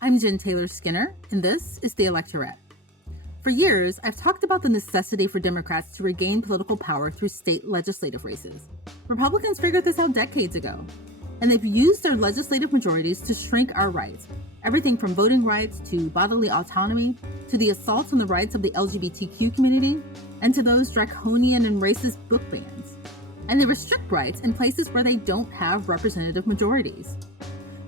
I'm Jen Taylor Skinner, and this is the Electorette. For years, I've talked about the necessity for Democrats to regain political power through state legislative races. Republicans figured this out decades ago, and they've used their legislative majorities to shrink our rights. Everything from voting rights to bodily autonomy, to the assaults on the rights of the LGBTQ community, and to those draconian and racist book bans. And they restrict rights in places where they don't have representative majorities.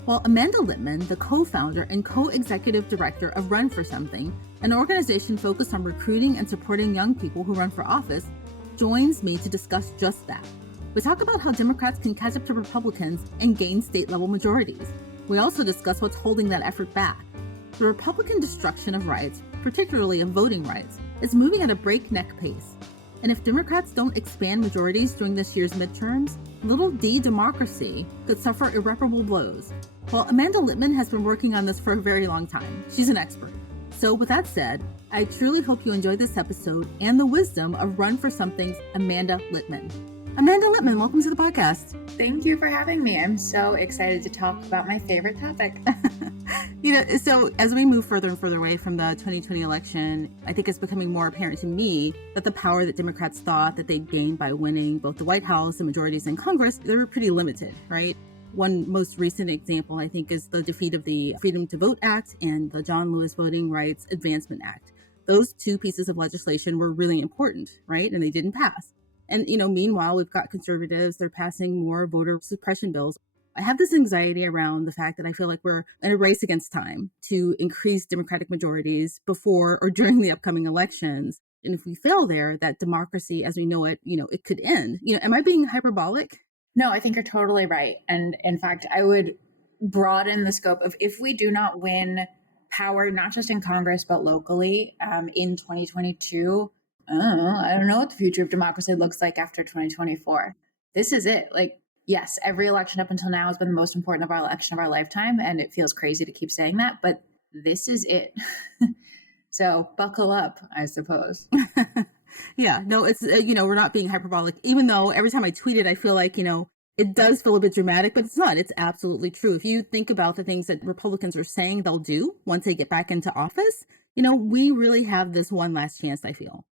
Well, Amanda Litman, the co-founder and co-executive director of Run for Something, an organization focused on recruiting and supporting young people who run for office, joins me to discuss just that. We talk about how Democrats can catch up to Republicans and gain state-level majorities. We also discuss what's holding that effort back. The Republican destruction of rights, particularly of voting rights, is moving at a breakneck pace. And if Democrats don't expand majorities during this year's midterms, little d democracy could suffer irreparable blows. Well, Amanda Litman has been working on this for a very long time. She's an expert. So with that said, I truly hope you enjoy this episode and the wisdom of Run for Something's Amanda Litman. Amanda Litman, welcome to the podcast. Thank you for having me. I'm so excited to talk about my favorite topic. So as we move further and further away from the 2020 election, I think it's becoming more apparent to me that the power that Democrats thought that they'd gain by winning both the White House and majorities in Congress, they were pretty limited, right? One most recent example, I think, is the defeat of the Freedom to Vote Act and the John Lewis Voting Rights Advancement Act. Those two pieces of legislation were really important, right? And they didn't pass. And, meanwhile, we've got conservatives, they're passing more voter suppression bills. I have this anxiety around the fact that I feel like we're in a race against time to increase Democratic majorities before or during the upcoming elections. And if we fail there, that democracy as we know it, it could end. Am I being hyperbolic? No, I think you're totally right. And in fact, I would broaden the scope of if we do not win power, not just in Congress, but locally in 2022, I don't know what the future of democracy looks like after 2024. This is it. Yes, every election up until now has been the most important of our election of our lifetime, and it feels crazy to keep saying that, but this is it. So buckle up, I suppose. Yeah, no, it's, we're not being hyperbolic, even though every time I tweet it, I feel like, it does feel a bit dramatic, but it's not. It's absolutely true. If you think about the things that Republicans are saying they'll do once they get back into office, we really have this one last chance, I feel.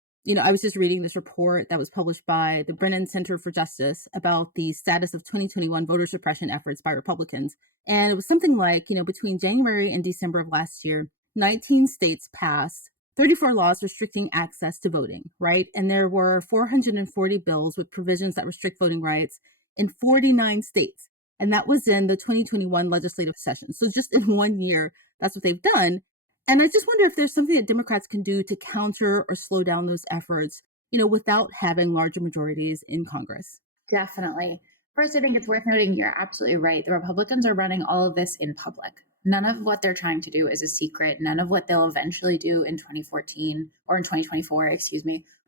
I was just reading this report that was published by the Brennan Center for Justice about the status of 2021 voter suppression efforts by Republicans. And it was something like, between January and December of last year, 19 states passed 34 laws restricting access to voting, right? And there were 440 bills with provisions that restrict voting rights in 49 states. And that was in the 2021 legislative session. So just in 1 year, that's what they've done. And I just wonder if there's something that Democrats can do to counter or slow down those efforts, without having larger majorities in Congress. Definitely. First, I think it's worth noting you're absolutely right. The Republicans are running all of this in public. None of what they're trying to do is a secret. None of what they'll eventually do in 2014 or in 2024,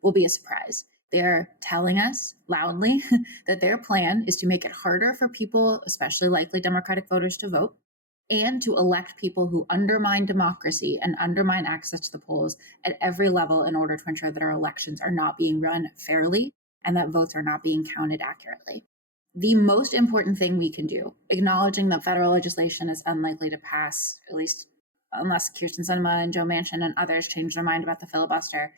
will be a surprise. They're telling us loudly that their plan is to make it harder for people, especially likely Democratic voters, to vote, and to elect people who undermine democracy and undermine access to the polls at every level in order to ensure that our elections are not being run fairly and that votes are not being counted accurately. The most important thing we can do, acknowledging that federal legislation is unlikely to pass, at least unless Kirsten Sinema and Joe Manchin and others change their mind about the filibuster,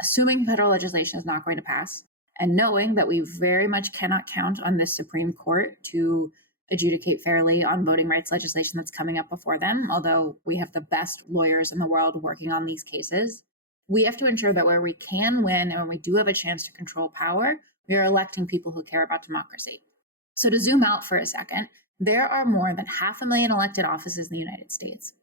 assuming federal legislation is not going to pass, and knowing that we very much cannot count on this Supreme Court to adjudicate fairly on voting rights legislation that's coming up before them, although we have the best lawyers in the world working on these cases. We have to ensure that where we can win and when we do have a chance to control power, we are electing people who care about democracy. So to zoom out for a second, there are more than 500,000 elected offices in the United States.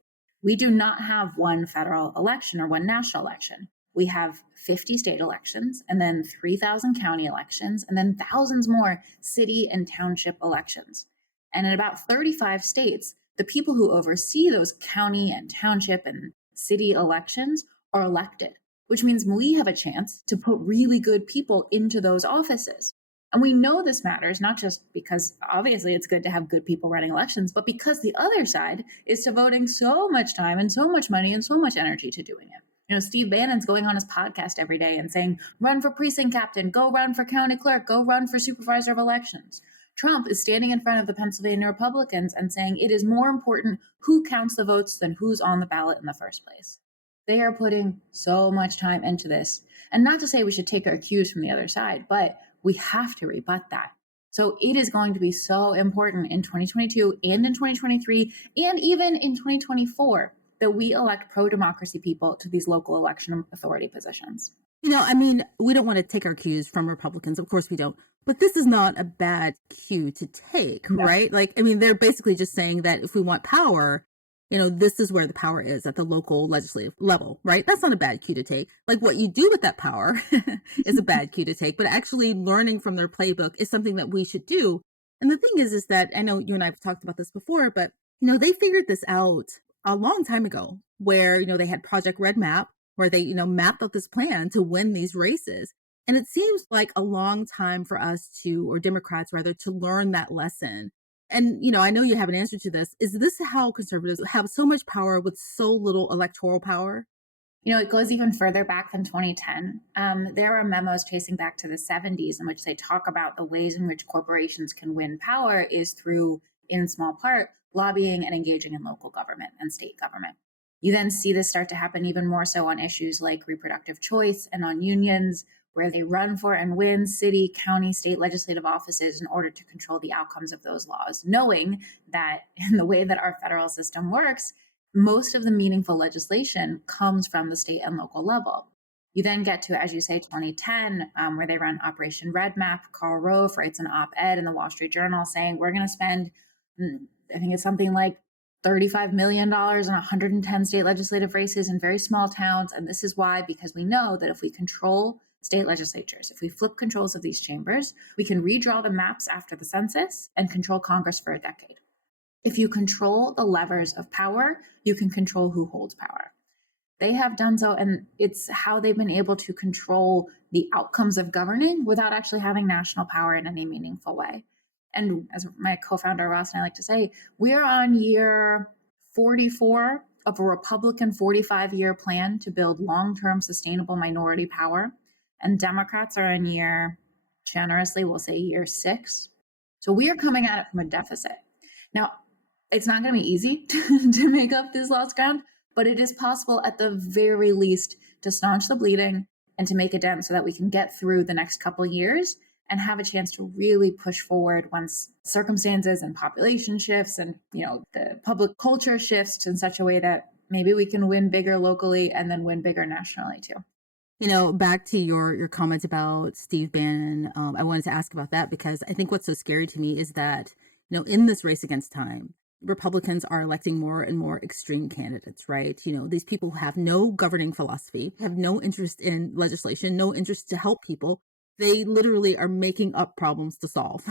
We do not have one federal election or one national election. We have 50 state elections and then 3,000 county elections and then thousands more city and township elections. And in about 35 states, the people who oversee those county and township and city elections are elected, which means we have a chance to put really good people into those offices. And we know this matters, not just because obviously it's good to have good people running elections, but because the other side is devoting so much time and so much money and so much energy to doing it. Steve Bannon's going on his podcast every day and saying, run for precinct captain, go run for county clerk, go run for supervisor of elections. Trump is standing in front of the Pennsylvania Republicans and saying it is more important who counts the votes than who's on the ballot in the first place. They are putting so much time into this. And not to say we should take our cues from the other side, but we have to rebut that. So it is going to be so important in 2022 and in 2023 and even in 2024 that we elect pro-democracy people to these local election authority positions. I mean, we don't want to take our cues from Republicans. Of course we don't. But this is not a bad cue to take, No. right? Like, I mean, they're basically just saying that if we want power, this is where the power is at the local legislative level, right? That's not a bad cue to take. Like, what you do with that power is a bad cue to take, but actually learning from their playbook is something that we should do. And the thing is that I know you and I have talked about this before, but, they figured this out a long time ago where, they had Project RedMap, where they, mapped out this plan to win these races. And it seems like a long time for us or Democrats rather, to learn that lesson. And, I know you have an answer to this. Is this how conservatives have so much power with so little electoral power? It goes even further back than 2010. There are memos tracing back to the 70s in which they talk about the ways in which corporations can win power is through, in small part, lobbying and engaging in local government and state government. You then see this start to happen even more so on issues like reproductive choice and on unions, where they run for and win city, county, state legislative offices in order to control the outcomes of those laws, knowing that in the way that our federal system works, most of the meaningful legislation comes from the state and local level. You then get to, as you say, 2010, where they run Operation RedMap. Karl Rove writes an op-ed in the Wall Street Journal saying, we're going to spend, I think it's something like $35 million in 110 state legislative races in very small towns. And this is why, because we know that if we control state legislatures, if we flip controls of these chambers, we can redraw the maps after the census and control Congress for a decade. If you control the levers of power, you can control who holds power. They have done so, and it's how they've been able to control the outcomes of governing without actually having national power in any meaningful way. And as my co-founder Ross and I like to say, we're on year 44 of a Republican 45-year plan to build long-term sustainable minority power. And Democrats are in generously, we'll say year 6. So we are coming at it from a deficit. Now, it's not going to be easy to make up this lost ground, but it is possible at the very least to staunch the bleeding and to make a dent so that we can get through the next couple of years and have a chance to really push forward once circumstances and population shifts and, the public culture shifts in such a way that maybe we can win bigger locally and then win bigger nationally too. Back to your comments about Steve Bannon, I wanted to ask about that because I think what's so scary to me is that, in this race against time, Republicans are electing more and more extreme candidates, right? These people have no governing philosophy, have no interest in legislation, no interest to help people. They literally are making up problems to solve,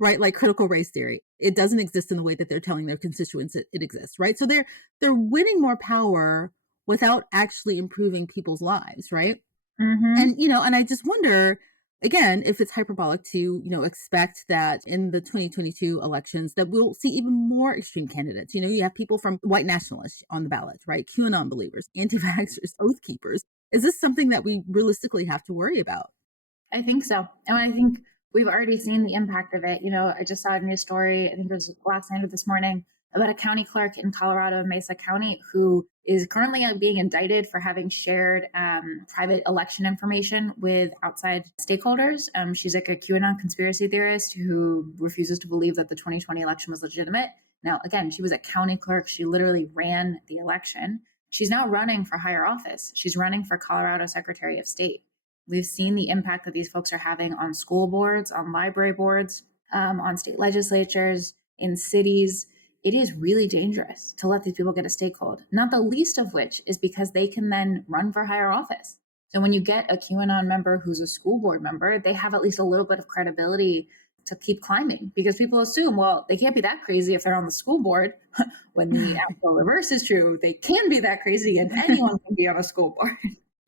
right? Like critical race theory. It doesn't exist in the way that they're telling their constituents it exists, right? So they're winning more power without actually improving people's lives, right? Mm-hmm. And, and I just wonder, again, if it's hyperbolic to, expect that in the 2022 elections that we'll see even more extreme candidates. You have people from white nationalists on the ballot, right? QAnon believers, anti-vaxxers, oath keepers. Is this something that we realistically have to worry about? I think so. And I think we've already seen the impact of it. I just saw a news story, I think it was last night or this morning, about a county clerk in Colorado, Mesa County, who is currently being indicted for having shared private election information with outside stakeholders. She's like a QAnon conspiracy theorist who refuses to believe that the 2020 election was legitimate. Now, again, she was a county clerk. She literally ran the election. She's now running for higher office. She's running for Colorado Secretary of State. We've seen the impact that these folks are having on school boards, on library boards, on state legislatures, in cities. It is really dangerous to let these people get a stakehold, not the least of which is because they can then run for higher office. So when you get a QAnon member who's a school board member, they have at least a little bit of credibility to keep climbing because people assume, well, they can't be that crazy if they're on the school board. When the actual reverse is true, they can be that crazy and anyone can be on a school board.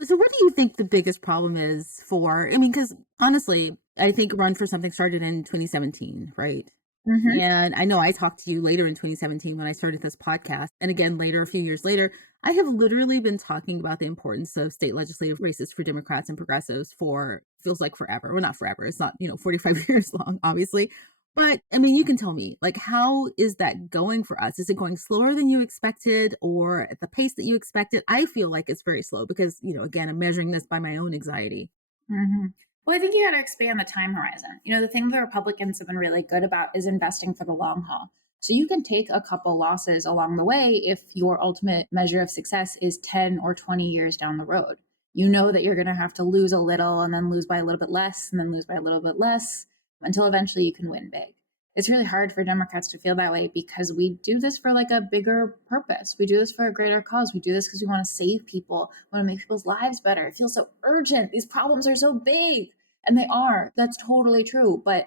So what do you think the biggest problem is because honestly, I think Run for Something started in 2017, right? Mm-hmm. And I know I talked to you later in 2017 when I started this podcast. And again, later, a few years later, I have literally been talking about the importance of state legislative races for Democrats and progressives for feels like forever. Well, not forever. It's not, 45 years long, obviously. But I mean, you can tell me, like, how is that going for us? Is it going slower than you expected or at the pace that you expected? I feel like it's very slow because, again, I'm measuring this by my own anxiety. Hmm. Well, I think you got to expand the time horizon. The thing the Republicans have been really good about is investing for the long haul. So you can take a couple losses along the way if your ultimate measure of success is 10 or 20 years down the road. You know that you're going to have to lose a little and then lose by a little bit less and then lose by a little bit less until eventually you can win big. It's really hard for Democrats to feel that way because we do this for like a bigger purpose. We do this for a greater cause. We do this because we want to save people, want to make people's lives better. It feels so urgent. These problems are so big. And they are. That's totally true. But,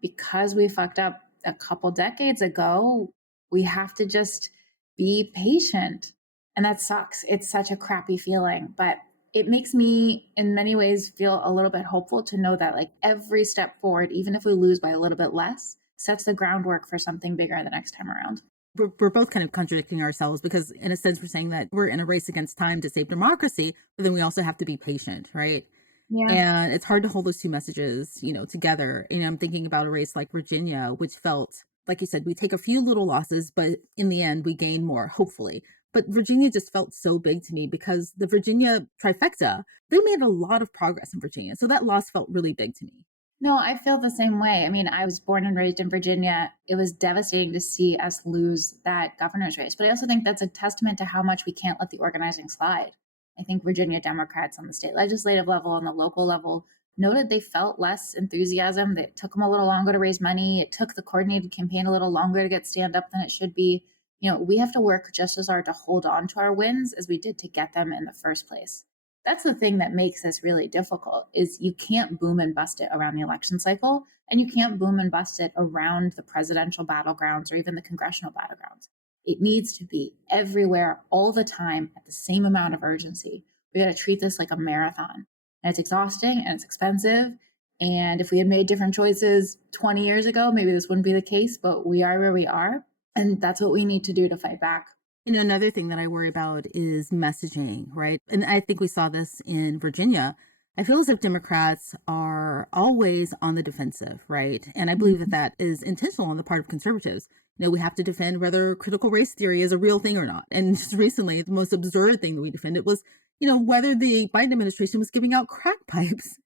because we fucked up a couple decades ago, we have to just be patient. And that sucks. It's such a crappy feeling. But it makes me, in many ways, feel a little bit hopeful to know that, like, every step forward, even if we lose by a little bit less, sets the groundwork for something bigger the next time around. We're both kind of contradicting ourselves because, in a sense, we're saying that we're in a race against time to save democracy, but then we also have to be patient, right? Yeah. And it's hard to hold those two messages, together. And I'm thinking about a race like Virginia, which felt, like you said, we take a few little losses, but in the end, we gain more, hopefully. But Virginia just felt so big to me because the Virginia trifecta, they made a lot of progress in Virginia. So that loss felt really big to me. No, I feel the same way. I mean, I was born and raised in Virginia. It was devastating to see us lose that governor's race. But I also think that's a testament to how much we can't let the organizing slide. I think Virginia Democrats on the state legislative level and the local level noted they felt less enthusiasm. That it took them a little longer to raise money. It took the coordinated campaign a little longer to get stand up than it should be. We have to work just as hard to hold on to our wins as we did to get them in the first place. That's the thing that makes this really difficult is you can't boom and bust it around the election cycle, and you can't boom and bust it around the presidential battlegrounds or even the congressional battlegrounds. It needs to be everywhere all the time at the same amount of urgency. We got to treat this like a marathon, and it's exhausting and it's expensive. And if we had made different choices 20 years ago, maybe this wouldn't be the case, but we are where we are. And that's what we need to do to fight back. Another thing that I worry about is messaging, right? And I think we saw this in Virginia. I feel as if Democrats are always on the defensive, right? And I believe that that is intentional on the part of conservatives. We have to defend whether critical race theory is a real thing or not. And just recently, the most absurd thing that we defended was, whether the Biden administration was giving out crack pipes,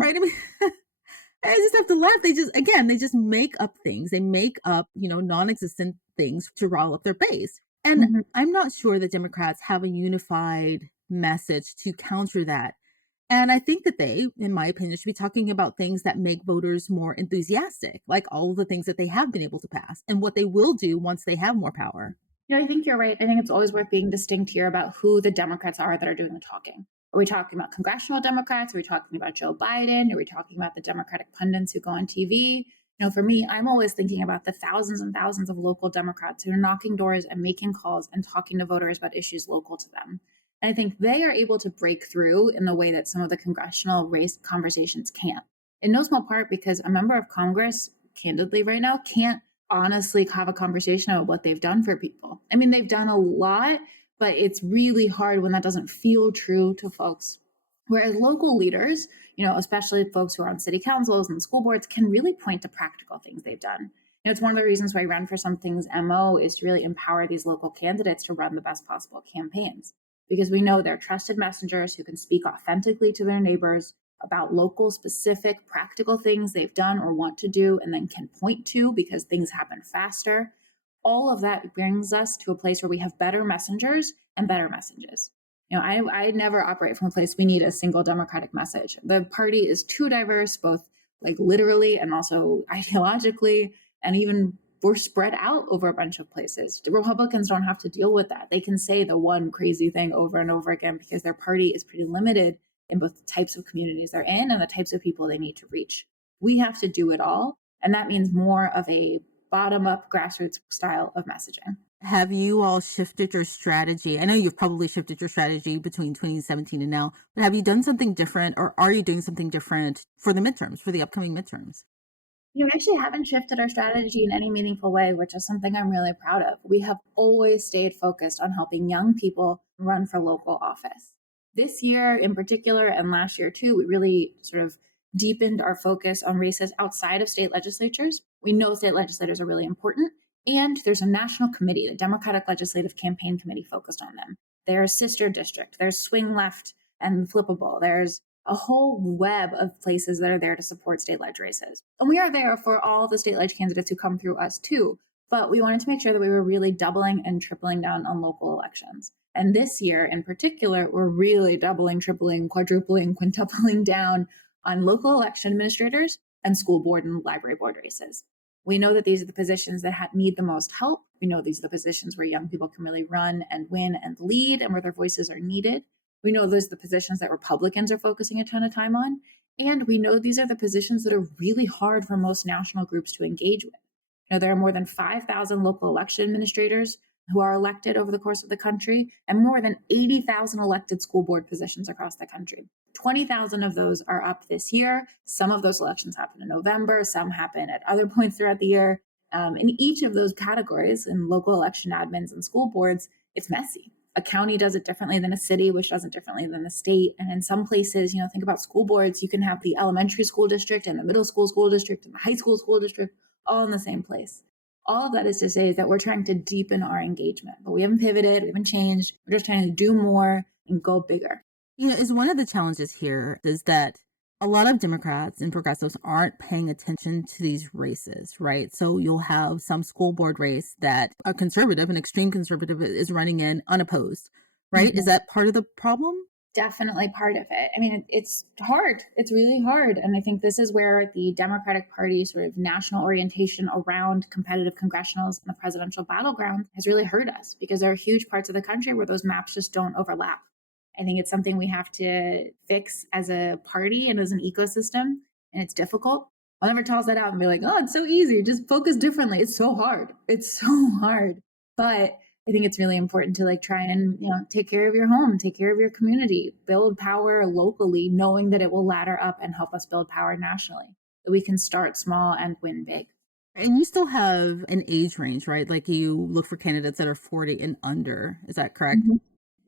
right? I mean, I just have to laugh. They just make up things. They make up, non-existent things to rile up their base. And I'm not sure that Democrats have a unified message to counter that. And I think that they, in my opinion, should be talking about things that make voters more enthusiastic, like all of the things that they have been able to pass and what they will do once they have more power. I think you're right. I think it's always worth being distinct here about who the Democrats are that are doing the talking. Are we talking about congressional Democrats? Are we talking about Joe Biden? Are we talking about the Democratic pundits who go on TV? For me, I'm always thinking about the thousands and thousands of local Democrats who are knocking doors and making calls and talking to voters about issues local to them. And I think they are able to break through in the way that some of the congressional race conversations can't. In no small part because a member of Congress, candidly right now, can't honestly have a conversation about what they've done for people. I mean, they've done a lot, but it's really hard when that doesn't feel true to folks. Whereas local leaders, especially folks who are on city councils and school boards, can really point to practical things they've done. It's one of the reasons why Run for Something's MO is to really empower these local candidates to run the best possible campaigns. Because we know they're trusted messengers who can speak authentically to their neighbors about local, specific, practical things they've done or want to do and then can point to because things happen faster. All of that brings us to a place where we have better messengers and better messages. I never operate from a place we need a single Democratic message. The party is too diverse, both like literally and also ideologically, and even we're spread out over a bunch of places. The Republicans don't have to deal with that. They can say the one crazy thing over and over again because their party is pretty limited in both the types of communities they're in and the types of people they need to reach. We have to do it all. And that means more of a bottom-up grassroots style of messaging. Have you all shifted your strategy? I know you've probably shifted your strategy between 2017 and now, but have you done something different or are you doing something different for the midterms, for the upcoming midterms? We actually haven't shifted our strategy in any meaningful way, which is something I'm really proud of. We have always stayed focused on helping young people run for local office. This year in particular, and last year too, we really sort of deepened our focus on races outside of state legislatures. We know state legislators are really important. And there's a national committee, the Democratic Legislative Campaign Committee, focused on them. There's Sister District, there's Swing Left and Flippable. There's a whole web of places that are there to support state leg races. And we are there for all the state leg candidates who come through us too. But we wanted to make sure that we were really doubling and tripling down on local elections. And this year in particular, we're really doubling, tripling, quadrupling, quintupling down on local election administrators and school board and library board races. We know that these are the positions that need the most help. We know these are the positions where young people can really run and win and lead and where their voices are needed. We know those are the positions that Republicans are focusing a ton of time on. And we know these are the positions that are really hard for most national groups to engage with. Now, there are more than 5,000 local election administrators who are elected over the course of the country, and more than 80,000 elected school board positions across the country. 20,000 of those are up this year. Some of those elections happen in November, some happen at other points throughout the year. In each of those categories, in local election admins and school boards, it's messy. A county does it differently than a city, which does it differently than the state. And in some places, think about school boards, you can have the elementary school district and the middle school district and the high school district all in the same place. All of that is to say is that we're trying to deepen our engagement, but we haven't pivoted, we haven't changed. We're just trying to do more and go bigger. Is one of the challenges here is that a lot of Democrats and progressives aren't paying attention to these races, right? So you'll have some school board race that a conservative, an extreme conservative, is running in unopposed, right? Mm-hmm. Is that part of the problem? Definitely part of it. I mean, it's hard. It's really hard. And I think this is where the Democratic Party sort of national orientation around competitive congressionals and the presidential battleground has really hurt us, because there are huge parts of the country where those maps just don't overlap. I think it's something we have to fix as a party and as an ecosystem, and it's difficult. I'll never toss that out and be like, oh, it's so easy, just focus differently. It's so hard. It's so hard. But I think it's really important to try and, take care of your home, take care of your community, build power locally, knowing that it will ladder up and help us build power nationally, that we can start small and win big. And you still have an age range, right? Like you look for candidates that are 40 and under. Is that correct? Mm-hmm.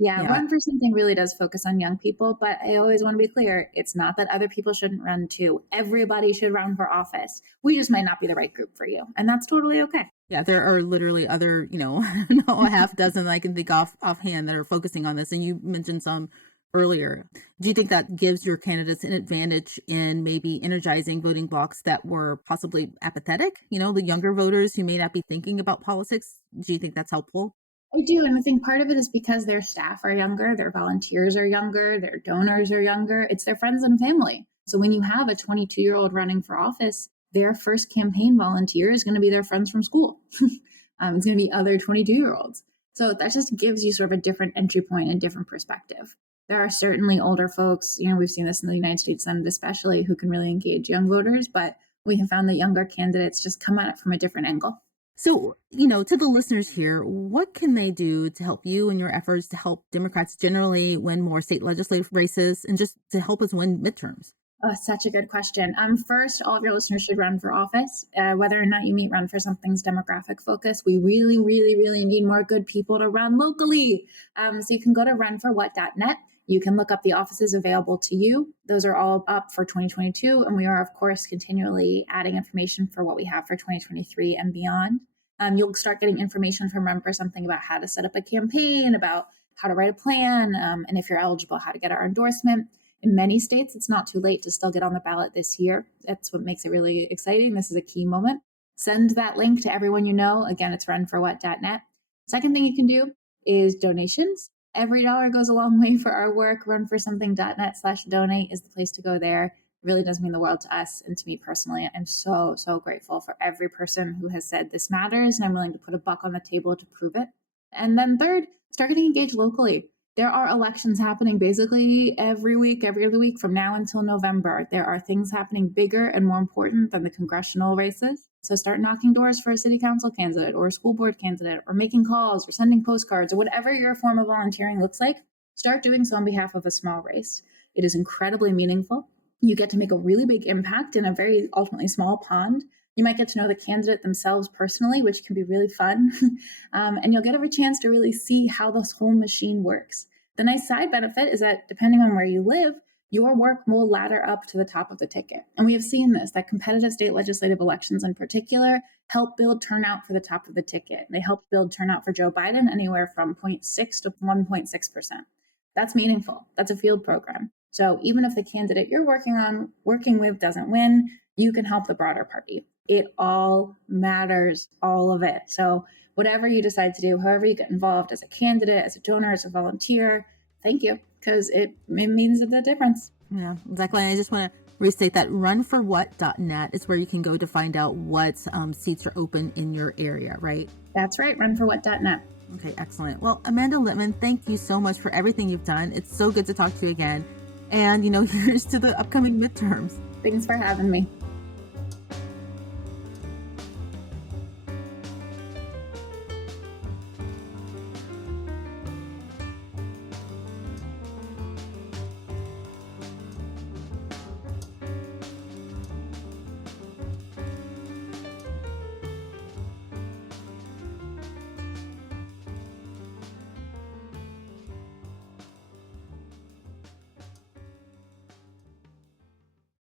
Yeah, Run for Something really does focus on young people, but I always want to be clear, it's not that other people shouldn't run too. Everybody should run for office. We just might not be the right group for you, and that's totally okay. Yeah, there are literally other, a half dozen I can think offhand that are focusing on this, and you mentioned some earlier. Do you think that gives your candidates an advantage in maybe energizing voting blocks that were possibly apathetic? The younger voters who may not be thinking about politics. Do you think that's helpful? I do. And I think part of it is because their staff are younger, their volunteers are younger, their donors are younger. It's their friends and family. So when you have a 22-year-old running for office, their first campaign volunteer is going to be their friends from school. It's going to be other 22-year-olds. So that just gives you sort of a different entry point and different perspective. There are certainly older folks, we've seen this in the United States Senate especially, who can really engage young voters, but we have found that younger candidates just come at it from a different angle. So, to the listeners here, what can they do to help you in your efforts to help Democrats generally win more state legislative races and just to help us win midterms? Oh, such a good question. First, all of your listeners should run for office. Whether or not you meet Run for Something's demographic focus, we really, really, really need more good people to run locally. So you can go to runforwhat.net. You can look up the offices available to you. Those are all up for 2022. And we are, of course, continually adding information for what we have for 2023 and beyond. You'll start getting information from Run for Something about how to set up a campaign, about how to write a plan, and if you're eligible, how to get our endorsement. In many states, it's not too late to still get on the ballot this year. That's what makes it really exciting. This is a key moment. Send that link to everyone you know. Again, it's runforwhat.net. Second thing you can do is donations. Every dollar goes a long way for our work. Runforsomething.net/donate is the place to go there. It really does mean the world to us and to me personally. I'm so, so grateful for every person who has said this matters, and I'm willing to put a buck on the table to prove it. And then third, start getting engaged locally. There are elections happening basically every week, every other week from now until November. There are things happening bigger and more important than the congressional races. So start knocking doors for a city council candidate or a school board candidate, or making calls or sending postcards, or whatever your form of volunteering looks like. Start doing so on behalf of a small race. It is incredibly meaningful. You get to make a really big impact in a very ultimately small pond. You might get to know the candidate themselves personally, which can be really fun. And you'll get a chance to really see how this whole machine works. The nice side benefit is that depending on where you live, your work will ladder up to the top of the ticket. And we have seen this, that competitive state legislative elections in particular help build turnout for the top of the ticket. They help build turnout for Joe Biden anywhere from 0.6 to 1.6%. That's meaningful. That's a field program. So even if the candidate you're working with doesn't win, you can help the broader party. It all matters, all of it. So whatever you decide to do, however you get involved as a candidate, as a donor, as a volunteer, thank you, because it means the difference. Yeah, exactly. And I just want to restate that runforwhat.net is where you can go to find out what seats are open in your area, right? That's right, runforwhat.net. Okay, excellent. Well, Amanda Litman, thank you so much for everything you've done. It's so good to talk to you again. And, here's to the upcoming midterms. Thanks for having me.